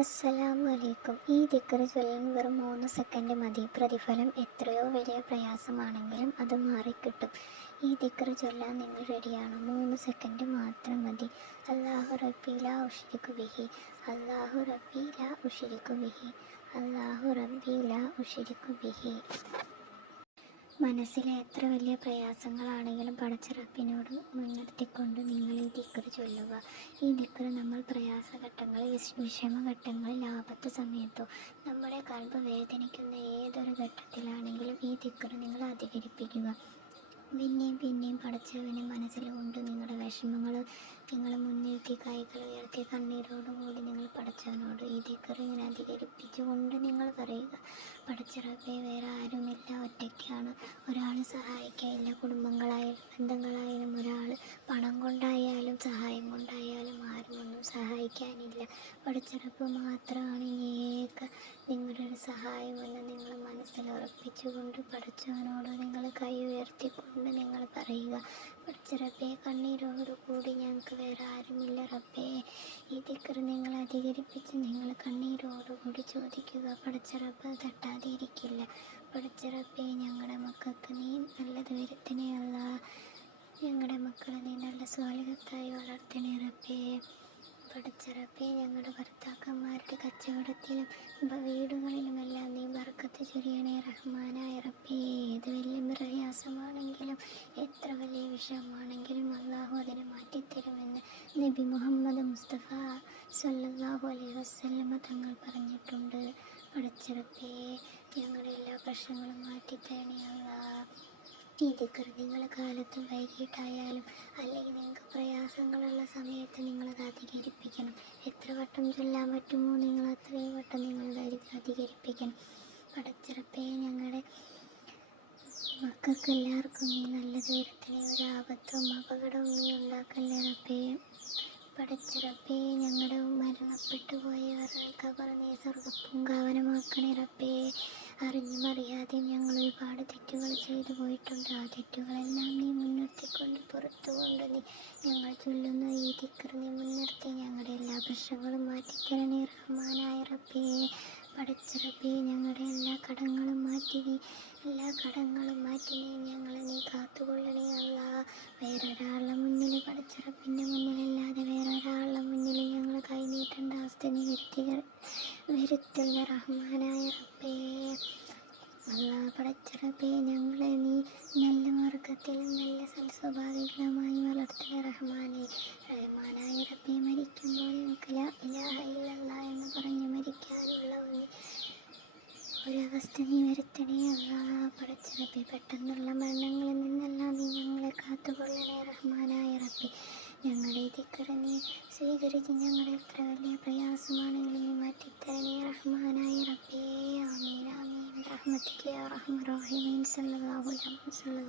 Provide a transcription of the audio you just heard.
അസ്സലാമു അലൈക്കും. ഈ ദിക്ർ ചൊല്ലാൻ വെറും 3 സെക്കൻഡ് മതി. പ്രതിഫലം എത്രയോ വലിയ പ്രയാസമാണെങ്കിലും അത് മാറിക്കിട്ടും. ഈ ദിക്ർ ചൊല്ലാൻ നിങ്ങൾ റെഡിയാണോ? 3 സെക്കൻഡ് മാത്രം മതി. അല്ലാഹു റബ്ബി ലാ ഉശ്രികു ബിഹി, അല്ലാഹു റബ്ബി ലാ ഉശ്രികു ബിഹി, അല്ലാഹു റബ്ബി ലാ ഉശ്രികു ബിഹി. മനസ്സിലെ എത്ര വലിയ പ്രയാസങ്ങളാണെങ്കിലും പടച്ച റബ്ബിനോട് മുൻനിർത്തിക്കൊണ്ട് നിങ്ങൾ ഈ ദിക്ർ ചൊല്ലുക. ഈ ദിക്ർ നമ്മൾ പ്രയാസഘട്ടങ്ങളിൽ, വിഷമഘട്ടങ്ങളിൽ, ആപത്ത് സമയത്തോ, നമ്മുടെ കൽബ് വേദനിക്കുന്ന ഏതൊരു ഘട്ടത്തിലാണെങ്കിലും ഈ ദിക്ർ നിങ്ങൾ അധികരിപ്പിക്കുക. പിന്നെയും പിന്നെയും പടച്ചവനെ മനസ്സിൽ കൊണ്ട് നിങ്ങളുടെ വിഷമങ്ങൾ നിങ്ങൾ മുൻനിർത്തി കൈകൾ ഉയർത്തി കണ്ണീരോടുകൂടി നിങ്ങൾ പടച്ചവനോട് ഈ ദിക്ർ ഇങ്ങനെ അധികരിപ്പിച്ചുകൊണ്ട് നിങ്ങൾ പറയുക. പടച്ച റബ്ബേ, വേറെ ആരുമില്ല, ഒറ്റയ്ക്കാണ്. ഒരാൾ സഹായിക്കാനില്ല. കുടുംബങ്ങളായാലും ബന്ധങ്ങളായാലും ഒരാൾ പണം കൊണ്ടായാലും സഹായം കൊണ്ടായാലും ആരും ഒന്നും സഹായിക്കാനില്ല. പടച്ച റബ്ബ് മാത്രമാണ് ഏക നിങ്ങളുടെ ഒരു സഹായമെന്ന് നിങ്ങൾ മനസ്സിൽ ഉറപ്പിച്ചുകൊണ്ട് പടച്ചവനോട് നിങ്ങൾ കൈ ഉയർത്തിക്കൊണ്ട് നിങ്ങൾ പറയുക. പടച്ച റബ്ബേ, കണ്ണീരോടുകൂടി ഞങ്ങൾക്ക് വേറെ ആരുമില്ല റബ്ബേ. ഈ ദിക്ർ നിങ്ങൾ അധികരിപ്പിച്ച് നിങ്ങൾ കണ്ണീരോടുകൂടി ചോദിക്കുക. പടച്ച റബ്ബ് തട്ടാതെ ഇരിക്കില്ല. പടച്ച റബ്ബേ, ഞങ്ങളുടെ മക്കൾക്ക് നീ നല്ലത് വരുത്തണേ അല്ല. ഞങ്ങളുടെ മക്കളെ നീ നല്ല സ്വാലിഹത്തായി വളർത്തണേ റബ്ബേ. പടച്ച റബ്ബേ, ഞങ്ങളുടെ ഭർത്താക്കന്മാരുടെ കച്ചവടത്തിലും വീടുകളിലുമെല്ലാം നീ ബർക്കത്ത് ചൊരിയണേ റഹ്മാനായ റബ്ബേ. ഏത് വലിയ പ്രയാസമാണെങ്കിലും എത്ര വലിയ വിഷയമാണെങ്കിലും അള്ളാഹു അതിനെ മാറ്റിത്തരുമെന്ന് നബി മുഹമ്മദ് മുസ്തഫ സ്വല്ലല്ലാഹു അലൈഹി വസല്ലമ തങ്ങൾ പറഞ്ഞിട്ടുണ്ട്. പടച്ച റബ്ബേ, ഞങ്ങളുടെ എല്ലാ പ്രശ്നങ്ങളും മാറ്റിത്തരണേ അല്ലാഹ്. ഈ ദിക്ർ നിങ്ങൾ കാലത്തും വൈകിട്ടായാലും അല്ലെങ്കിൽ നിങ്ങൾക്ക് പ്രയാസങ്ങളുള്ള സമയത്ത് നിങ്ങളത് അധികരിപ്പിക്കണം. എത്ര വട്ടം ചൊല്ലാൻ പറ്റുമോ നിങ്ങൾ അത്രയും വട്ടം നിങ്ങളത് അധികരിപ്പിക്കണം. പടച്ച റബ്ബേ, ഞങ്ങളുടെ മക്കൾക്ക് എല്ലാവർക്കും നീ നല്ലത് വരുത്തണേ. ഒരു ആപത്തും അപകടവും നീ ഉണ്ടാക്കല്ലേ റബ്ബേ. പടച്ച റബ്ബേ, ഞങ്ങളുടെ മരണപ്പെട്ടു പോയവരുടെ ഖബർ നീ സ്വർഗ്ഗപ്പൂങ്കാവനമാക്കണേ റബ്ബേ. അറിഞ്ഞും അറിയാതെയും ഞങ്ങൾ ഒരുപാട് തെറ്റുകൾ ചെയ്തു പോയിട്ടുണ്ട്. ആ തെറ്റുകളെല്ലാം നീ മുൻനിർത്തിക്കൊണ്ട് പുറത്തുകൊണ്ട് നീ ഞങ്ങൾ ചൊല്ലുന്ന ഈ ദിക്ർ നീ മുൻനിർത്തി ഞങ്ങളുടെ എല്ലാ പ്രശ്നങ്ങളും മാറ്റിത്തരണേ റഹ്മാനായ റബ്ബേ. പടച്ച റബ്ബേ, ഞങ്ങളുടെ എല്ലാ കടങ്ങളും മാറ്റി നീ ഞങ്ങളെ നീ കാത്തുകൊള്ളണേ അല്ലാ. വേറൊരാളുടെ മുന്നിൽ പടച്ച റബ്ബിൻ്റെ മുന്നിലല്ലാതെ വേറൊരാളുടെ മുന്നിൽ ഞങ്ങൾ കൈനീട്ടേണ്ട അവസ്ഥ നീ വരുത്തല്ല റഹ്മാനായ റബ്ബേ. അല്ലാ, പടച്ച റബ്ബേ, ഞങ്ങളെ നീ നല്ല മാർഗത്തിലും നല്ല സൽസ്വഭാവികളുമായി വളർത്തണേ റഹ്മാനായ റബ്ബേ. മരിക്കുമ്പോൾ ഞങ്ങൾക്ക് ലാ ഇലാഹ ഇല്ലല്ലാ എന്ന് പറഞ്ഞ് മരിക്കാനുള്ള ഒരവസ്ഥ നീ വരുത്തണേ അല്ലാ. പടച്ച റബ്ബേ, പെട്ടെന്നുള്ള മരണങ്ങളിൽ നിന്നെല്ലാം നീ ഞങ്ങളെ കാത്തുകൊള്ളണേ റഹ്മാനായ റബ്ബേ. ഞങ്ങളുടെ ദിക്ർ നീ സ്വീകരിച്ച് ഞങ്ങളുടെ എത്ര വലിയ പ്രയാസമാണെങ്കിലും നീ മാറ്റിത്തരണേ റഹ്മാനായ റബ്ബേ. ആമീൻ ആമീൻ റഹ്മത്തിക യാ അർഹമർ റഹീമീൻ. സല്ലല്ലാഹു അലൈഹി വസല്ലം.